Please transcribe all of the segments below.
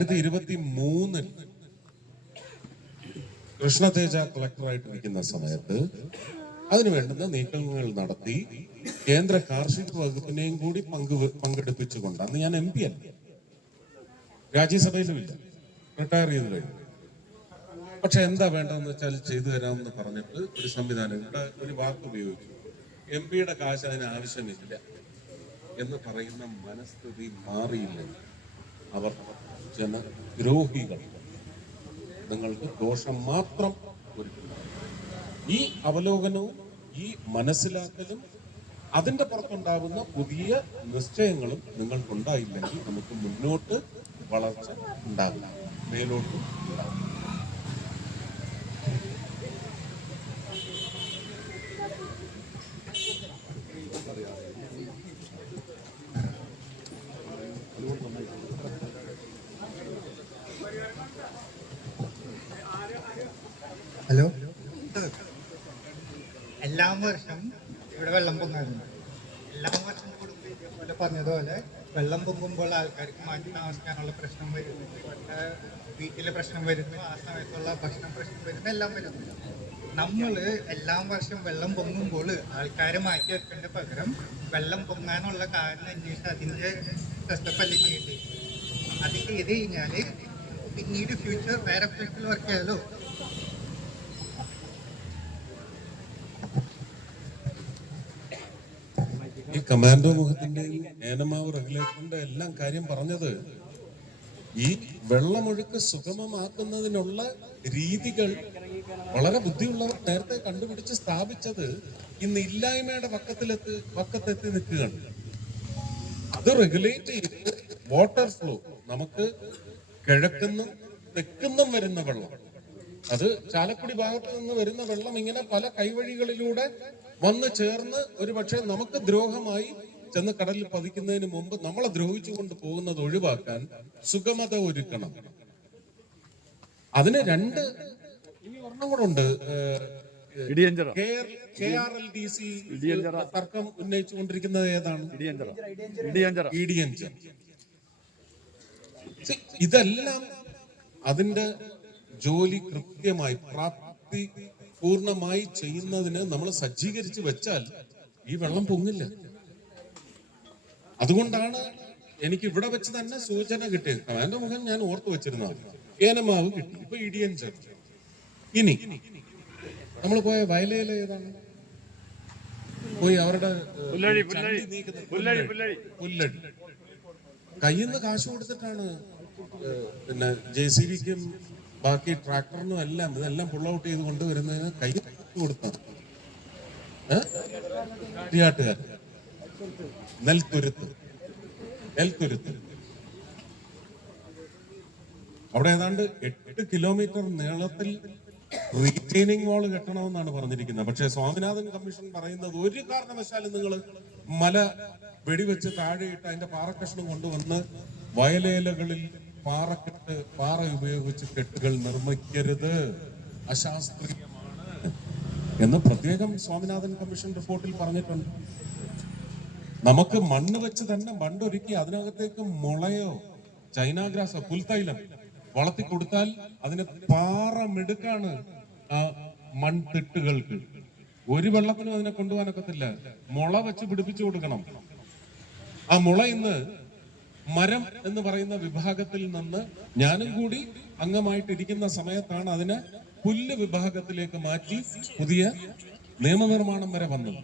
രണ്ടായിരത്തി ഇരുപത്തി മൂന്നിൽ കൃഷ്ണതേജ കളക്ടറായിട്ട് ഇരിക്കുന്ന സമയത്ത് അതിനു വേണ്ടുന്ന നീക്കങ്ങൾ നടത്തി കേന്ദ്ര കാർഷിക വകുപ്പിനെയും കൂടി പങ്കു പങ്കെടുപ്പിച്ചുകൊണ്ട് അന്ന് ഞാൻ എം പി അല്ല. രാജ്യസഭയിലുമില്ല റിട്ടയർ ചെയ്ത് കഴിഞ്ഞു. പക്ഷെ എന്താ വേണ്ടതെന്ന് വെച്ചാൽ ചെയ്തു തരാമെന്ന് പറഞ്ഞിട്ട് ഒരു സംവിധാനം ഇവിടെ ഒരു വാക്ക് ഉപയോഗിച്ചു. എം പിയുടെ കാശ് അതിന് ആവശ്യമില്ല എന്ന് പറയുന്ന മനസ്ഥിതി മാറിയില്ലെങ്കിൽ അവർ ജനദ്രോഹികൾ നിങ്ങൾക്ക് ദോഷം മാത്രം ഒരുക്കും ഈ അവലോകനവും ഈ മനസ്സിലാക്കലും അതിന്റെ പുറത്തുണ്ടാകുന്ന പുതിയ നിശ്ചയങ്ങളും നിങ്ങൾക്കുണ്ടായില്ലെങ്കിൽ നമുക്ക് മുന്നോട്ട് വളർച്ച ഉണ്ടാകില്ല മേലോട്ട് ഉണ്ടാകില്ല ഹലോ എല്ലാ വർഷം ഇവിടെ വെള്ളം പൊങ്ങാറുണ്ട് എല്ലാ വർഷം കൂടുമ്പോൾ ഇതേപോലെ പറഞ്ഞതുപോലെ വെള്ളം പൊങ്ങുമ്പോൾ ആൾക്കാർക്ക് മാറ്റി താമസിക്കാനുള്ള പ്രശ്നം വരുന്നു ഇവരുടെ വീട്ടിലെ പ്രശ്നം വരുന്നു ആ സമയത്തുള്ള ഭക്ഷണം പ്രശ്നം വരുന്നു എല്ലാം വരുന്നു. നമ്മൾ എല്ലാ വർഷം വെള്ളം പൊങ്ങുമ്പോൾ ആൾക്കാരെ മാറ്റി വെക്കേണ്ട പകരം വെള്ളം പൊങ്ങാനുള്ള കാരണം അന്വേഷിച്ച് അതിന്റെ ടെസ്റ്റപ്പല്ലേ ചെയ്യേണ്ടത് അത് ചെയ്ത് കഴിഞ്ഞാൽ പിന്നീട് ഫ്യൂച്ചർ വേറെ ഫ്യൂച്ചറിൽ വർക്ക് ചെയ്യാലോ? കമാൻഡോ മുഖത്തിന്റെയും ഏനമാവ് റെഗുലേറ്ററിന്റെ എല്ലാം കാര്യം പറഞ്ഞത് ഈ വെള്ളമൊഴുക്ക് സുഗമമാക്കുന്നതിനുള്ള രീതികൾ വളരെ ബുദ്ധിയുള്ളവർ നേരത്തെ കണ്ടുപിടിച്ച് സ്ഥാപിച്ചത് ഇന്ന് ഇല്ലായ്മയുടെ പക്കത്തിലെത്തി പക്കത്തെത്തി നിൽക്കുകയാണ്. അത് റെഗുലേറ്റ് ചെയ്ത് വാട്ടർ ഫ്ലോ നമുക്ക് കിഴക്കുന്നും തെക്കുന്നും വരുന്ന വെള്ളം. അത് ചാലക്കുടി ഭാഗത്ത് നിന്ന് വരുന്ന വെള്ളം ഇങ്ങനെ പല കൈവഴികളിലൂടെ വന്ന് ചേർന്ന് ഒരു പക്ഷേ നമുക്ക് ദ്രോഹമായി ചെന്ന് കടലിൽ പതിക്കുന്നതിന് മുമ്പ് നമ്മളെ ദ്രോഹിച്ചുകൊണ്ട് പോകുന്നത് ഒഴിവാക്കാൻ സുഗമത ഒരുക്കണം. അതിന് രണ്ട് ഇനി ഒരെണ്ണം കൂടെ ഉണ്ട്. തർക്കം ഉന്നയിച്ചുകൊണ്ടിരിക്കുന്നത് ഏതാണ്? ഇതെല്ലാം അതിന്റെ ജോലി കൃത്യമായി പ്രാപ്തി പൂർണമായി ചെയ്യുന്നതിന് നമ്മൾ സജ്ജീകരിച്ച് വെച്ചാൽ ഈ വെള്ളം പൊങ്ങില്ല. അതുകൊണ്ടാണ് എനിക്ക് ഇവിടെ വെച്ച് തന്നെ സൂചന കിട്ടിയത്. എന്റെ മുഖം ഞാൻ ഓർത്തു വെച്ചിരുന്ന ഏനമാവ് കിട്ടി. ഇപ്പൊ ഇടിയൻ ചേർത്ത് ഇനി നമ്മൾ പോയ വയലയില ഏതാണ്? പോയി അവരുടെ പുല്ലടി കയ്യിൽ നിന്ന് കാശ് കൊടുത്തിട്ടാണ് പിന്നെ ജെ സി ബിക്കും ബാക്കി ട്രാക്ടറിനും എല്ലാം ഇതെല്ലാം പുൾ ഔട്ട് ചെയ്ത് കൊണ്ടുവരുന്നതിന് കൈ കൊടുത്താണ് കുട്ടിയാട്ടുകാർ. നെൽത്തുരുത്ത്. നെൽത്തുരുത്ത്. അവിടെ ഏതാണ്ട് എട്ട് കിലോമീറ്റർ നീളത്തിൽ റീറ്റെയിനിങ് വാൾ കെട്ടണമെന്നാണ് പറഞ്ഞിരിക്കുന്നത്. പക്ഷേ സ്വാമിനാഥൻ കമ്മീഷൻ പറയുന്നത് ഒരു കാരണവശാലും നിങ്ങൾ മല വെടിവെച്ച് താഴെയിട്ട് അതിന്റെ പാറക്കഷ്ണം കൊണ്ടുവന്ന് വയലേലകളിൽ പാറക്കെട്ട് പാറ ഉപയോഗിച്ച് കെട്ടുകൾ നിർമ്മിക്കരുത്. അശാസ്ത്രീയമാണ്. എന്ന് പ്രത്യേകം സ്വാമിനാഥൻ കമ്മീഷൻ റിപ്പോർട്ടിൽ പറഞ്ഞിട്ടുണ്ട്. നമുക്ക് മണ്ണ് വെച്ച് തന്നെ മണ്ണൊരുക്കി അതിനകത്തേക്ക് മുളയോ ചൈനാഗ്രാസോ പുൽത്തൈലം വളർത്തി കൊടുത്താൽ അതിന് പാറ മിടുക്കാണ് ആ മൺതിട്ടുകൾക്ക്. ഒരു വെള്ളത്തിനും അതിനെ കൊണ്ടുപോകാനൊക്കത്തില്ല. മുള വെച്ച് പിടിപ്പിച്ചു കൊടുക്കണം. ആ മുള ഇന്ന് മരം എന്ന് പറയുന്ന വിഭാഗത്തിൽ നിന്ന് ഞാനും കൂടി അംഗമായിട്ടിരിക്കുന്ന സമയത്താണ് അതിനെ പുല്ല് വിഭാഗത്തിലേക്ക് മാറ്റി പുതിയ നിയമനിർമ്മാണം വരെ വന്നത്.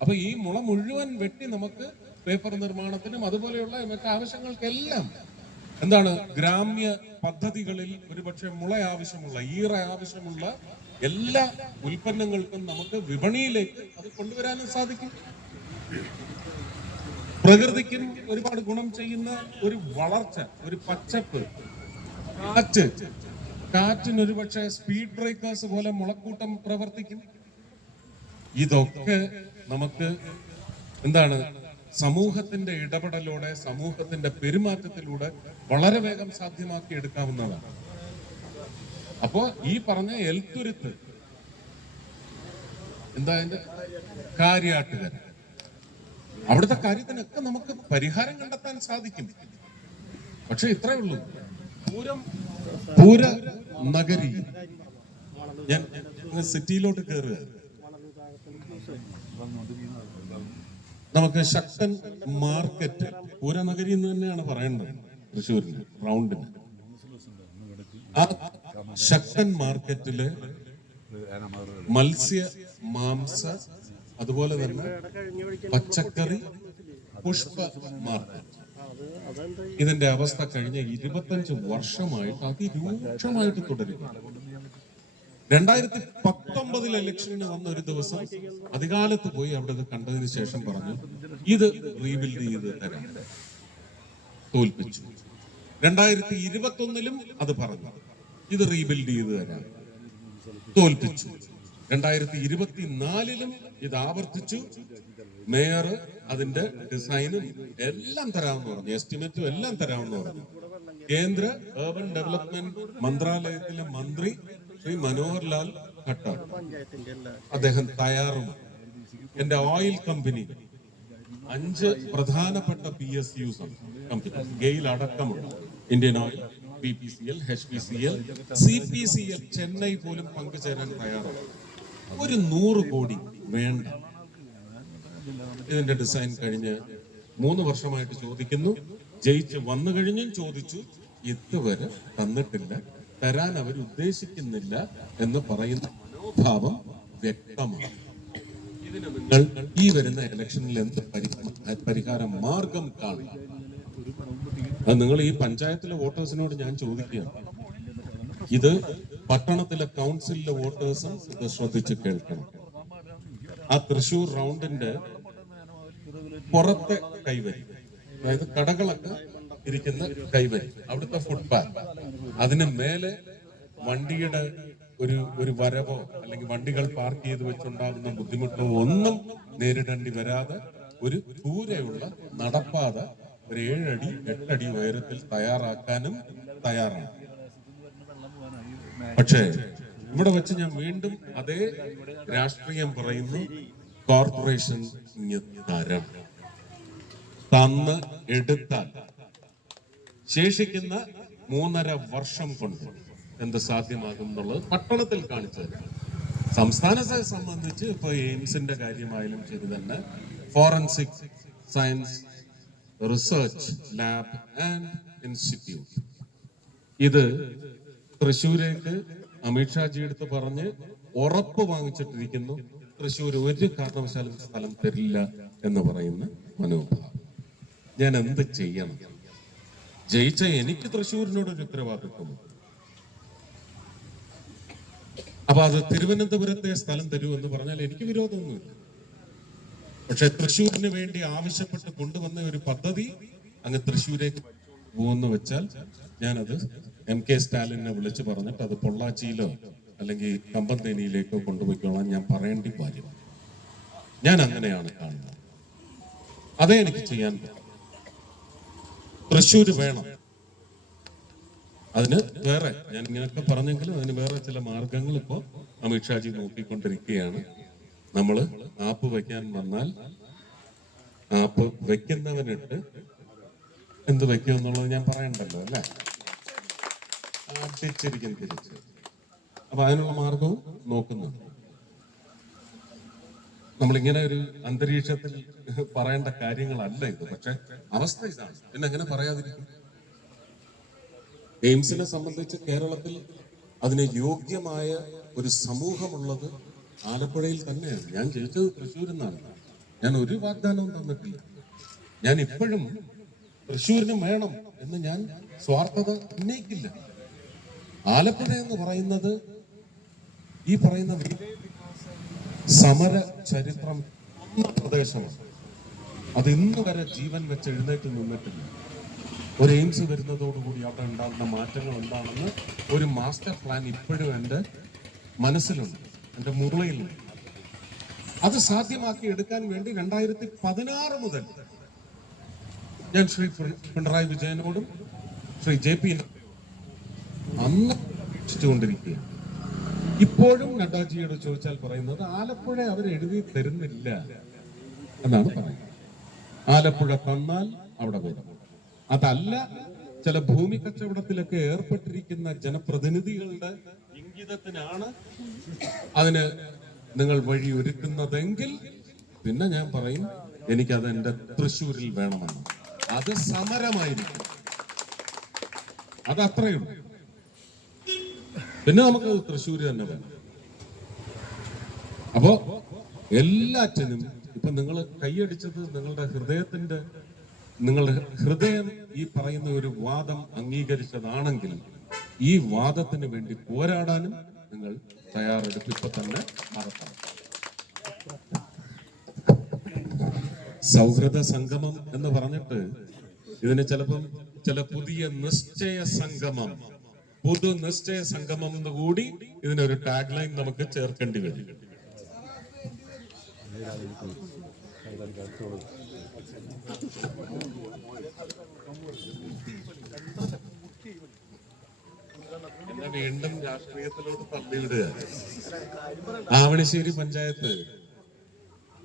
അപ്പൊ ഈ മുള മുഴുവൻ വെട്ടി നമുക്ക് പേപ്പർ നിർമ്മാണത്തിനും അതുപോലെയുള്ള മറ്റു ആവശ്യങ്ങൾക്കെല്ലാം എന്താണ് ഗ്രാമ്യ പദ്ധതികളിൽ ഒരുപക്ഷെ മുള ആവശ്യമുള്ള ഈറ ആവശ്യമുള്ള എല്ലാ ഉൽപ്പന്നങ്ങൾക്കും നമുക്ക് വിപണിയിലേക്ക് അത് കൊണ്ടുവരാനും സാധിക്കും. പ്രകൃതിക്കും ഒരുപാട് ഗുണം ചെയ്യുന്ന ഒരു വളർച്ച ഒരു പച്ചപ്പ്. കാറ്റ്. കാറ്റിന് ഒരുപക്ഷെ സ്പീഡ് ബ്രേക്കേഴ്സ് പോലെ മുളക്കൂട്ടം പ്രവർത്തിക്കും. ഇതൊക്കെ നമുക്ക് എന്താണ് സമൂഹത്തിന്റെ ഇടപെടലോടെ സമൂഹത്തിന്റെ പെരുമാറ്റത്തിലൂടെ വളരെ വേഗം സാധ്യമാക്കി എടുക്കാവുന്നതാണ്. അപ്പോ ഈ പറഞ്ഞ എൽത്തുരുത്ത് എന്താ അതിന്റെ? കാര്യാട്ടുകാർ അവിടുത്തെ കാര്യത്തിനൊക്കെ നമുക്ക് പരിഹാരം കണ്ടെത്താൻ സാധിക്കും. പക്ഷെ ഇത്രേ ഉള്ളൂ. പൂരം പൂര നഗരി. ഞാൻ സിറ്റിയിലോട്ട് കയറുക നമുക്ക് ശക്തൻ മാർക്കറ്റ്. പൂരനഗരി എന്ന് തന്നെയാണ് പറയേണ്ടത് തൃശ്ശൂരിന് റൗണ്ടിന്. ശക്തൻ മാർക്കറ്റിൽ മത്സ്യ മാംസ അതുപോലെ തന്നെ പച്ചക്കറി പുഷ്പ മാർക്കറ്റ് ഇതിന്റെ അവസ്ഥ കഴിഞ്ഞ ഇരുപത്തഞ്ച് വർഷമായിട്ട് അതിരൂക്ഷമായിട്ട് തുടരുന്നു. രണ്ടായിരത്തി പത്തൊമ്പതിൽ ഇലക്ഷന് വന്ന ഒരു ദിവസം അധികാലത്ത് പോയി അവിടെ ഇത് കണ്ടതിന് ശേഷം പറഞ്ഞു ഇത് റീബിൽഡ് ചെയ്ത് തരാം. തോൽപ്പിച്ചു. രണ്ടായിരത്തി ഇരുപത്തി ഒന്നിലും അത് പറഞ്ഞു ഇത് റീബിൽഡ് ചെയ്ത് തരാം. തോൽപ്പിച്ചു. രണ്ടായിരത്തി ഇരുപത്തിനാലിലും ഇത് ആവർത്തിച്ചു. മേയർ അതിന്റെ ഡിസൈനും എല്ലാം തരാമെന്ന് പറഞ്ഞു. എസ്റ്റിമേറ്റും എല്ലാം തരാമെന്ന് പറഞ്ഞു. കേന്ദ്ര ഏർബൻ ഡെവലപ്മെന്റ് മന്ത്രാലയത്തിലെ മന്ത്രി ശ്രീ മനോഹർ ലാൽ ഖട്ടർ. അദ്ദേഹം തയ്യാറുമാണ് എന്റെ ഓയിൽ കമ്പനി അഞ്ച് പ്രധാനപ്പെട്ട P S U company GAIL അടക്കമുള്ള Indian Oil B P C L H P C L C P C L Chennai പോലും പങ്കുചേരാൻ തയ്യാറാണ്. ഒരു നൂറ് കോടി വേണ്ട. ഇതിന്റെ ഡിസൈൻ കഴിഞ്ഞ് മൂന്ന് വർഷമായിട്ട് ചോദിക്കുന്നു. ജയിച്ച് വന്നു കഴിഞ്ഞും ചോദിച്ചു. ഇതുവരെ തന്നിട്ടില്ല. തരാൻ അവർ ഉദ്ദേശിക്കുന്നില്ല എന്ന് പറയുന്ന മനോഭാവം വ്യക്തമാണ്. ഇതിന് നിങ്ങൾ ഈ വരുന്ന ഇലക്ഷനിൽ എന്ത് പരിഹാര മാർഗം കാണുക? നിങ്ങൾ ഈ പഞ്ചായത്തിലെ വോട്ടേഴ്സിനോട് ഞാൻ ചോദിക്കുകയാണ്. ഇത് പട്ടണത്തിലെ കൗൺസിലിലെ വോട്ടേഴ്സും ഇത് ശ്രദ്ധിച്ച് കേൾക്കണം. ആ തൃശൂർ റൗണ്ടിന്റെ പുറത്തെ കൈവരി അതായത് കടകളൊക്കെ ഇരിക്കുന്ന കൈവരി അവിടുത്തെ ഫുട്പാത്ത് അതിന് മേലെ വണ്ടിയുടെ ഒരു ഒരു വരവോ അല്ലെങ്കിൽ വണ്ടികൾ പാർക്ക് ചെയ്ത് വെച്ചുണ്ടാകുന്ന ബുദ്ധിമുട്ടോ ഒന്നും നേരിടേണ്ടി വരാതെ ഒരു ദൂരെയുള്ള നടപ്പാത ഒരു ഏഴടി എട്ടടി ഉയരത്തിൽ തയ്യാറാക്കാനും തയ്യാറാണ്. പക്ഷേ ഇവിടെ വെച്ച് ഞാൻ വീണ്ടും അതേ രാഷ്ട്രീയം പറയുന്നു. കോർപ്പറേഷൻ തരം തന്ന് എടുത്താൽ. ശേഷിക്കുന്ന മൂന്നര വർഷം കൊണ്ട് എന്ത് സാധ്യമാകും എന്നുള്ളത് പട്ടണത്തിൽ കാണിച്ചു സംസ്ഥാനത്തെ സംബന്ധിച്ച് ഇപ്പൊ എയിംസിന്റെ കാര്യമായാലും ശരി തന്നെ forensic science research lab and institute. ഇത് തൃശ്ശൂരേക്ക് അമിത്ഷാജി എടുത്ത് പറഞ്ഞ് ഉറപ്പ് വാങ്ങിച്ചിട്ടിരിക്കുന്നു. തൃശ്ശൂർ ഒരു കാരണവശാലും സ്ഥലം തരില്ല എന്ന് പറയുന്ന മനോഭാവം. ഞാൻ എന്ത് ചെയ്യണം? ജയിച്ച എനിക്ക് തൃശ്ശൂരിനോട് ഒരു ഉത്തരവാദിത്വമുണ്ട് അപ്പൊ അത് തിരുവനന്തപുരത്തെ സ്ഥലം തരൂ എന്ന് പറഞ്ഞാൽ എനിക്ക് വിരോധമൊന്നുമില്ല. പക്ഷെ തൃശ്ശൂരിന് വേണ്ടി ആവശ്യപ്പെട്ട് കൊണ്ടുവന്ന ഒരു പദ്ധതി അങ്ങ് തൃശ്ശൂരേക്ക് പോകുന്ന വെച്ചാൽ ഞാനത് എം കെ സ്റ്റാലിനെ വിളിച്ച് പറഞ്ഞിട്ട് അത് പൊള്ളാച്ചിയിലോ അല്ലെങ്കിൽ കമ്പന്തേനിയിലേക്കോ കൊണ്ടുപോയിക്കോളാൻ ഞാൻ പറയേണ്ടി വരും ഞാൻ അങ്ങനെയാണ് കാണുന്നത്. അതേ എനിക്ക് ചെയ്യാൻ തൃശ്ശൂര് വേണം. അതിന് വേറെ ഞാൻ ഇങ്ങനെയൊക്കെ പറഞ്ഞെങ്കിലും അതിന് വേറെ ചില മാർഗങ്ങൾ ഇപ്പോ അമിത്ഷാജി നോക്കിക്കൊണ്ടിരിക്കുകയാണ്. നമ്മൾ ആപ്പ് വയ്ക്കാൻ വന്നാൽ ആപ്പ് വെക്കുന്നവനിട്ട് എന്ത് വെക്കും എന്നുള്ളത് ഞാൻ പറയണ്ടല്ലോ അല്ലേ? തിരിച്ചിരിക്കുന്നു തിരിച്ച് അപ്പൊ അതിനുള്ള മാർഗവും നോക്കുന്നുണ്ട് നമ്മളിങ്ങനെ ഒരു അന്തരീക്ഷത്തിൽ പറയേണ്ട കാര്യങ്ങളല്ല ഇത് പക്ഷെ അവസ്ഥ ഇതാണ്. പിന്നെ എങ്ങനെ പറയാതിരിക്കും. എയിംസിനെ സംബന്ധിച്ച് കേരളത്തിൽ അതിന് യോഗ്യമായ ഒരു സമൂഹമുള്ളത് ആലപ്പുഴയിൽ തന്നെയാണ്. ഞാൻ ജയിച്ചത് തൃശ്ശൂരിൽ നിന്നാണ്. ഞാൻ ഒരു വാഗ്ദാനവും തന്നിട്ടില്ല. ഞാൻ ഇപ്പോഴും തൃശ്ശൂരിന് വേണം എന്ന് ഞാൻ സ്വാർത്ഥത ഉന്നയിക്കില്ല. ആലപ്പുഴ എന്ന് പറയുന്നത് ഈ പറയുന്ന സമര ചരിത്രം പ്രദേശമാണ്. അത് ഇന്ന് വരെ ജീവൻ വെച്ച് എഴുന്നേറ്റ് നിന്നിട്ടില്ല. ഒരു എയിംസ് വരുന്നതോടുകൂടി അവിടെ ഉണ്ടാകുന്ന മാറ്റങ്ങൾ എന്താണെന്ന് ഒരു മാസ്റ്റർ പ്ലാൻ ഇപ്പോഴും എന്റെ മനസ്സിലുണ്ട് എന്റെ മുറിയിലുണ്ട്. അത് സാധ്യമാക്കി എടുക്കാൻ വേണ്ടി രണ്ടായിരത്തി പതിനാറ് മുതൽ ഞാൻ ശ്രീ പിണറായി വിജയനോടും ശ്രീ ജെ പി അന്ന് കൊണ്ടിരിക്കുകയാണ് ഇപ്പോഴും നഡ്ഡാജിയോട് ചോദിച്ചാൽ പറയുന്നത് ആലപ്പുഴ അവർ എഴുതി തരുന്നില്ല എന്നാണ് പറയുന്നത്. ആലപ്പുഴ തന്നാൽ അവിടെ വരും. അതല്ല ചില ഭൂമി കച്ചവടത്തിലൊക്കെ ഏർപ്പെട്ടിരിക്കുന്ന ജനപ്രതിനിധികളുടെ ഇംഗിതത്തിനാണ് അതിന് നിങ്ങൾ വഴി ഒരുക്കുന്നതെങ്കിൽ പിന്നെ ഞാൻ പറയും എനിക്കത് എന്റെ തൃശ്ശൂരിൽ വേണമെന്ന്. അത് സമരമായിരിക്കും. അത് അത്രയും പിന്നെ നമുക്ക് തൃശ്ശൂര് തന്നെ വേണം. അപ്പോ എല്ലാറ്റിനും ഇപ്പൊ നിങ്ങൾ കൈയടിച്ചത് നിങ്ങളുടെ ഹൃദയത്തിന്റെ നിങ്ങളുടെ ഹൃദയം ഈ പറയുന്ന ഒരു വാദം അംഗീകരിച്ചതാണെങ്കിൽ ഈ വാദത്തിന് വേണ്ടി പോരാടാനും നിങ്ങൾ തയ്യാറെടുപ്പ് ഇപ്പൊ തന്നെ നടത്തണം. സൗഹൃദ സംഗമം എന്ന് പറഞ്ഞിട്ട് ഇതിന് ചിലപ്പം ചില പുതിയ നിശ്ചയ സംഗമം പുതു നിശ്ചയ സംഗമം എന്ന് കൂടി ഇതിനൊരു ടാഗ് ലൈൻ നമുക്ക് ചേർക്കേണ്ടി വരും. വീണ്ടും രാഷ്ട്രീയത്തിലോട്ട് തള്ളിവിടുക ആവണശ്ശേരി പഞ്ചായത്ത്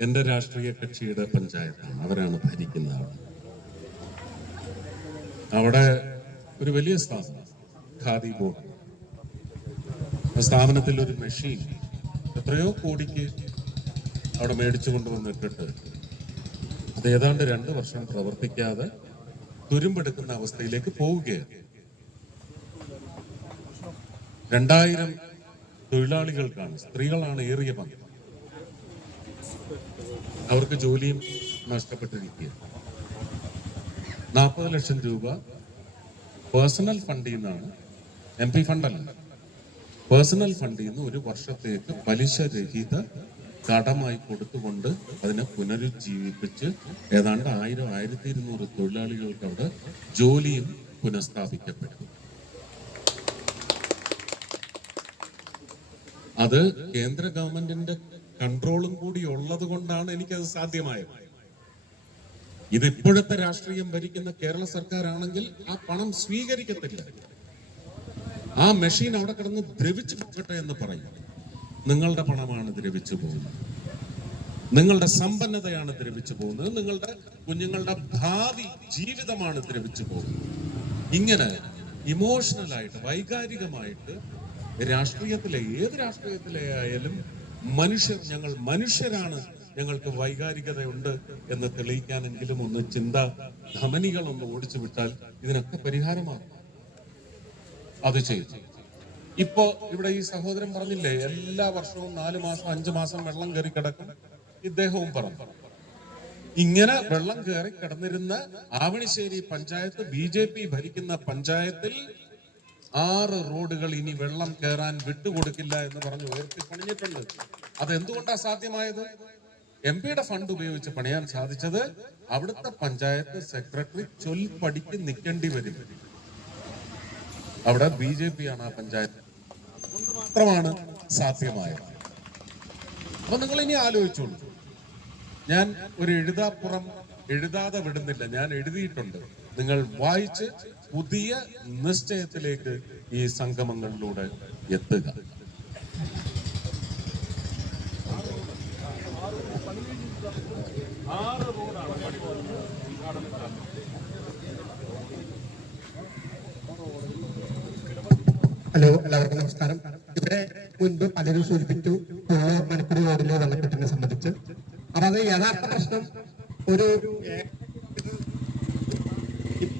എന്റെ രാഷ്ട്രീയ കക്ഷിയുടെ പഞ്ചായത്താണ്. അവരാണ് ഭരിക്കുന്ന അവിടെ. അവിടെ ഒരു വലിയ സ്ഥാപനം ഖാദി ബോർഡ്. സ്ഥാപനത്തിൽ ഒരു മെഷീൻ എത്രയോ കോടിക്ക് അവിടെ മേടിച്ചു കൊണ്ടുവന്നിട്ടിട്ട് അത് ഏതാണ്ട് രണ്ട് വർഷം പ്രവർത്തിക്കാതെ തുരുമ്പെടുക്കുന്ന അവസ്ഥയിലേക്ക് പോവുകയാണ്. രണ്ടായിരം തൊഴിലാളികൾക്കാണ് സ്ത്രീകളാണ് ഏറിയ പങ്ക്. അവർക്ക് ജോലിയും നഷ്ടപ്പെട്ടിരിക്കുക നാൽപ്പത് ലക്ഷം രൂപ പേഴ്സണൽ ഫണ്ടിൽ നിന്നാണ് എം പി ഫണ്ടല്ല പേഴ്സണൽ ഫണ്ടിൽ നിന്ന് ഒരു വർഷത്തേക്ക് പലിശ രഹിത കടമായി കൊടുത്തുകൊണ്ട് അതിനെ പുനരുജ്ജീവിപ്പിച്ച് ഏതാണ്ട് ആയിരം ആയിരത്തി ഇരുന്നൂറ് തൊഴിലാളികൾക്ക് അവിടെ ജോലിയും പുനഃസ്ഥാപിക്കപ്പെട്ടു. അത് കേന്ദ്ര ഗവൺമെന്റിന്റെ കൺട്രോളും കൂടി ഉള്ളത് കൊണ്ടാണ് എനിക്കത് സാധ്യമായത്. ഇത് ഇപ്പോഴത്തെ രാഷ്ട്രീയം ഭരിക്കുന്ന കേരള സർക്കാരാണെങ്കിൽ ആ പണം സ്വീകരിക്കത്തില്ല. ആ മെഷീൻ അവിടെ കിടന്ന് ദ്രവിച്ചു പോകട്ടെ എന്ന് പറയും. നിങ്ങളുടെ പണമാണ് ദ്രവിച്ചു പോകുന്നത്. നിങ്ങളുടെ സമ്പന്നതയാണ് ദ്രവിച്ചു പോകുന്നത്. നിങ്ങളുടെ കുഞ്ഞുങ്ങളുടെ ഭാവി ജീവിതമാണ് ദ്രവിച്ചു പോകുന്നത്. ഇങ്ങനെ ഇമോഷണലായിട്ട് വൈകാരികമായിട്ട് രാഷ്ട്രീയത്തിലെ ഏത് രാഷ്ട്രീയത്തിലെ ആയാലും മനുഷ്യർ ഞങ്ങൾ മനുഷ്യരാണ്. ഞങ്ങൾക്ക് വൈകാരികതയുണ്ട് എന്ന് തെളിയിക്കാനെങ്കിലും ഒന്ന് ചിന്ത ധമനികൾ ഒന്ന് ഓടിച്ചു വിട്ടാൽ ഇതിനൊക്കെ പരിഹാരമാകും. അത് ചെയ്തു. ഇപ്പോ ഇവിടെ ഈ സഹോദരൻ പറഞ്ഞില്ലേ എല്ലാ വർഷവും നാല് മാസം അഞ്ചു മാസം വെള്ളം കയറി കിടക്കും. ഇദ്ദേഹവും പറഞ്ഞു. ഇങ്ങനെ വെള്ളം കയറി കിടന്നിരുന്ന ആവണിശ്ശേരി പഞ്ചായത്ത് ബി ഭരിക്കുന്ന പഞ്ചായത്തിൽ ആറ് റോഡുകൾ ഇനി വെള്ളം കയറാൻ വിട്ടുകൊടുക്കില്ല എന്ന് പറഞ്ഞ് ഉയർത്തി പണിഞ്ഞിട്ടുണ്ട്. അത് എന്തുകൊണ്ടാണ് സാധ്യമായത് എം പിയുടെ ഫണ്ട് ഉപയോഗിച്ച് പണിയാൻ സാധിച്ചത് അവിടുത്തെ പഞ്ചായത്ത് സെക്രട്ടറി ചൊൽപ്പടിക്ക് നിൽക്കേണ്ടി വരും. അവിടെ ബി ജെ പി ആണ് ആ പഞ്ചായത്ത്. മാത്രമാണ് സാധ്യമായത്. അപ്പൊ നിങ്ങൾ ഇനി ആലോചിച്ചോളൂ. ഞാൻ ഒരു എഴുതാപ്പുറം എഴുതാതെ വിടുന്നില്ല. ഞാൻ എഴുതിയിട്ടുണ്ട്. നിങ്ങൾ വായിച്ച് പുതിയ നിശ്ചയത്തിലേക്ക് ഈ സംഗമങ്ങളിലൂടെ എത്തുക. ഹലോ എല്ലാവർക്കും നമസ്കാരം. ഇവിടെ മുൻപ് പലരും സൂചിപ്പിച്ചു മലപ്പുറ റോഡിലെ വെള്ളക്കെട്ടിനെ സംബന്ധിച്ച്. അപ്പൊ അത് യഥാർത്ഥ പ്രശ്നം ഒരു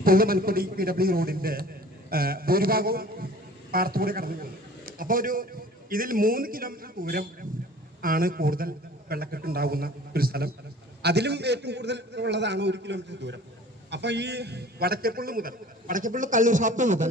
പുള്ളു മലപ്പുടി പി ഡബ്ല്യു റോഡിന്റെ ഭൂരിഭാഗവും പാടത്തൂടെ കടന്നു പോകുന്നത് അപ്പോൾ ഒരു ഇതിൽ മൂന്ന് കിലോമീറ്റർ ദൂരം ആണ് കൂടുതൽ വെള്ളക്കെട്ട് ഉണ്ടാകുന്ന ഒരു സ്ഥലം. അതിലും ഏറ്റവും കൂടുതൽ ഉള്ളതാണ് ഒരു കിലോമീറ്റർ ദൂരം. അപ്പൊ ഈ വടക്കേപ്പള്ളി മുതൽ വടക്കേപ്പള്ളി കല്ലൂർ ഷാപ്പ് മുതൽ